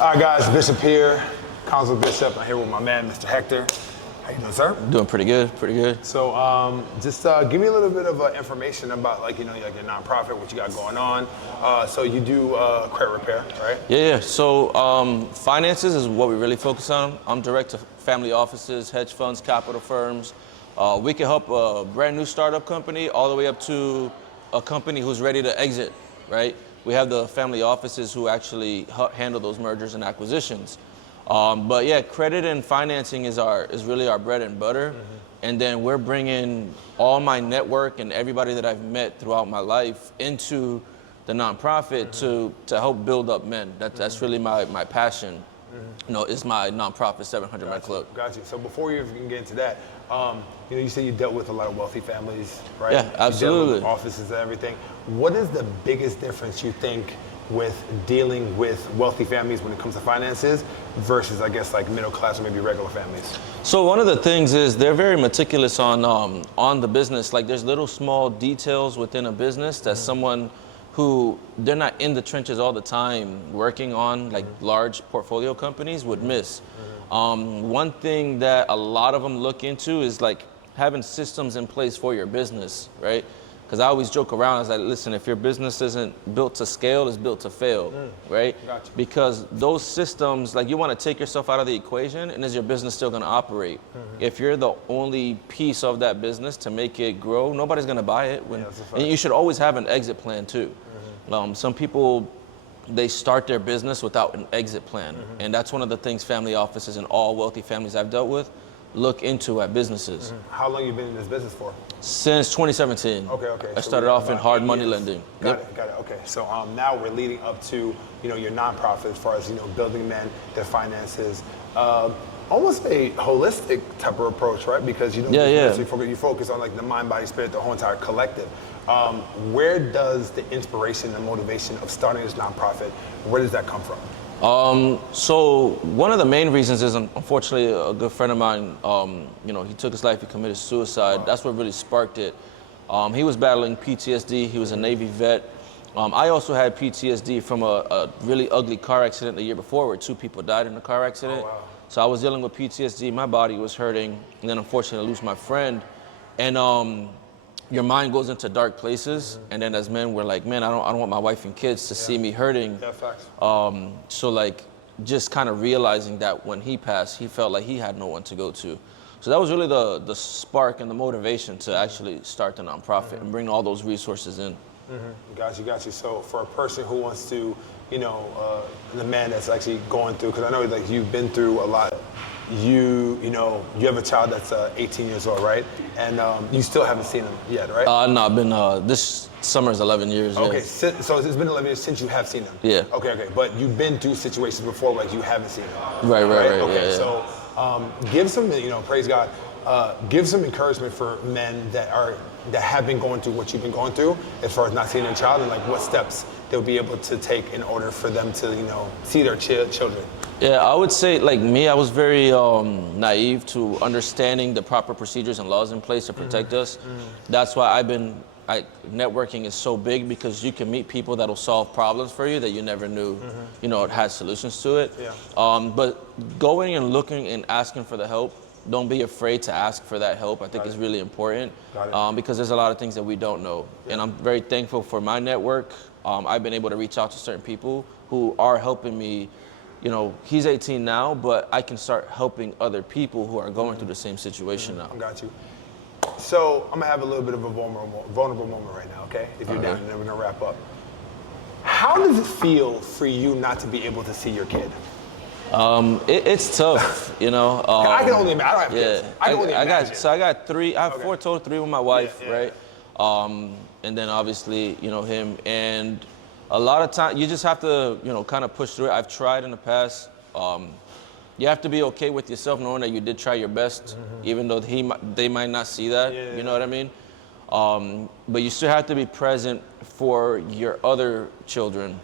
All right, guys, Bishop here, Council Bishop. I'm here with my man, Mr. Hector. How you doing, sir? Doing pretty good, pretty good. So, just give me a little bit of information about, like your nonprofit, what you got going on. So you do credit repair, right? Yeah. So finances is what we really focus on. I'm direct to family offices, hedge funds, capital firms. We can help a brand new startup company all the way up to a company who's ready to exit, right? We have the family offices who actually handle those mergers and acquisitions. But yeah, credit and financing is really our bread and butter. Mm-hmm. And then we're bringing all my network and everybody that I've met throughout my life into the nonprofit to help build up men. That's really my passion. Is my nonprofit 700 Men Club. Got you. So before you even get into that, you said you dealt with a lot of wealthy families, right? Yeah, absolutely. You dealt with offices and everything. What is the biggest difference you think with dealing with wealthy families when it comes to finances versus, I guess, like middle class or maybe regular families? So one of the things is they're very meticulous on the business. Like there's little small details within a business that someone who they're not in the trenches all the time working on like large portfolio companies would miss. One thing that a lot of them look into is like having systems in place for your business, right? Because I always joke around, I was like, listen, if your business isn't built to scale, it's built to fail, right? Gotcha. Because those systems, like you want to take yourself out of the equation, and is your business still going to operate? If you're the only piece of that business to make it grow, nobody's going to buy it. And you should always have an exit plan too. Some people, they start their business without an exit plan. And that's one of the things family offices and all wealthy families I've dealt with look into at businesses. How long you been in this business for? Since 2017. Okay. I started off in hard money lending. Got it. Okay. So now we're leading up to your nonprofit as far as building men, their finances. Almost a holistic type of approach, right? Because you focus on like the mind, body, spirit, the whole entire collective. Where does the inspiration and motivation of starting this nonprofit, where does that come from? So one of the main reasons is, unfortunately, a good friend of mine, he took his life, he committed suicide. Wow. That's what really sparked it. He was battling PTSD, he was a Navy vet. I also had PTSD from a really ugly car accident the year before where 2 people died in a car accident. Oh, wow. So I was dealing with PTSD, my body was hurting, and then unfortunately I lose my friend. And your mind goes into dark places, and then as men, we're like, man, I don't want my wife and kids to see me hurting. Yeah, facts. So like, just kind of realizing that when he passed, he felt like he had no one to go to. So that was really the spark and the motivation to actually start the nonprofit and bring all those resources in. Got you. So for a person who wants to, the man that's actually going through, because I know like you've been through a lot. You have a child that's 18 years old, right? And you still haven't seen him yet, right? No, I've been, this summer is 11 years. Okay, yeah. So it's been 11 years since you have seen him? Yeah. Okay, but you've been through situations before like you haven't seen him? Right. Okay, yeah. So give some, praise God, give some encouragement for men that have been going through what you've been going through as far as not seeing their child and like what steps they'll be able to take in order for them to, see their children. Yeah, I would say, like me, I was very naive to understanding the proper procedures and laws in place to protect us. That's why networking is so big, because you can meet people that will solve problems for you that you never knew, it had solutions to it. Yeah. But going and looking and asking for the help, don't be afraid to ask for that help. I think is really important, because there's a lot of things that we don't know. Yeah. And I'm very thankful for my network. I've been able to reach out to certain people who are helping me. He's 18 now, but I can start helping other people who are going through the same situation now. Got you. So I'm gonna have a little bit of a vulnerable moment right now, okay? If you're down, and then we're gonna wrap up. How does it feel for you not to be able to see your kid? It's tough, I can only imagine. I don't have kids. I can only imagine. I got 3. I have 4 total, 3 with my wife, right? And then obviously, him. And a lot of time, you just have to, kind of push through it. I've tried in the past. You have to be okay with yourself, knowing that you did try your best, even though they might not see that. You know what I mean? But you still have to be present for your other children,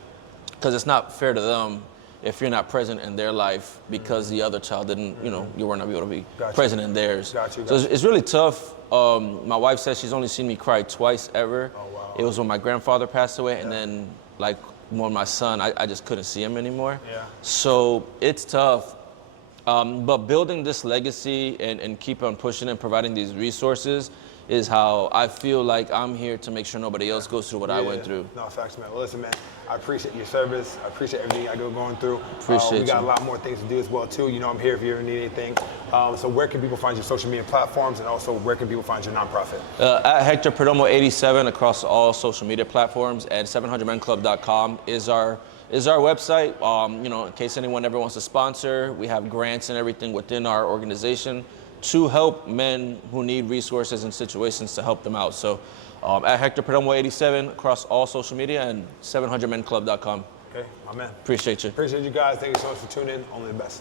because it's not fair to them if you're not present in their life because the other child didn't, you weren't able to be present in theirs. Got you. So it's really tough. My wife says she's only seen me cry twice ever. Oh, wow. It was when my grandfather passed away, and then like when my son, I just couldn't see him anymore. Yeah. So it's tough. But building this legacy and keep on pushing and providing these resources is how I feel like I'm here to make sure nobody else goes through what I went through. No, facts, man. Well, listen, man, I appreciate your service. I appreciate everything I go going through. Appreciate We got you. a lot more things to do as well, too. You know, I'm here if you ever need anything. So where can people find your social media platforms, and also where can people find your nonprofit? At Hector Perdomo 87 across all social media platforms, and 700menclub.com is our website. You know, in case anyone ever wants to sponsor, we have grants and everything within our organization to help men who need resources and situations to help them out. So at Hector Perdomo 87 across all social media, and 700menclub.com. Okay, my man. Appreciate you. Appreciate you guys. Thank you so much for tuning in. Only the best.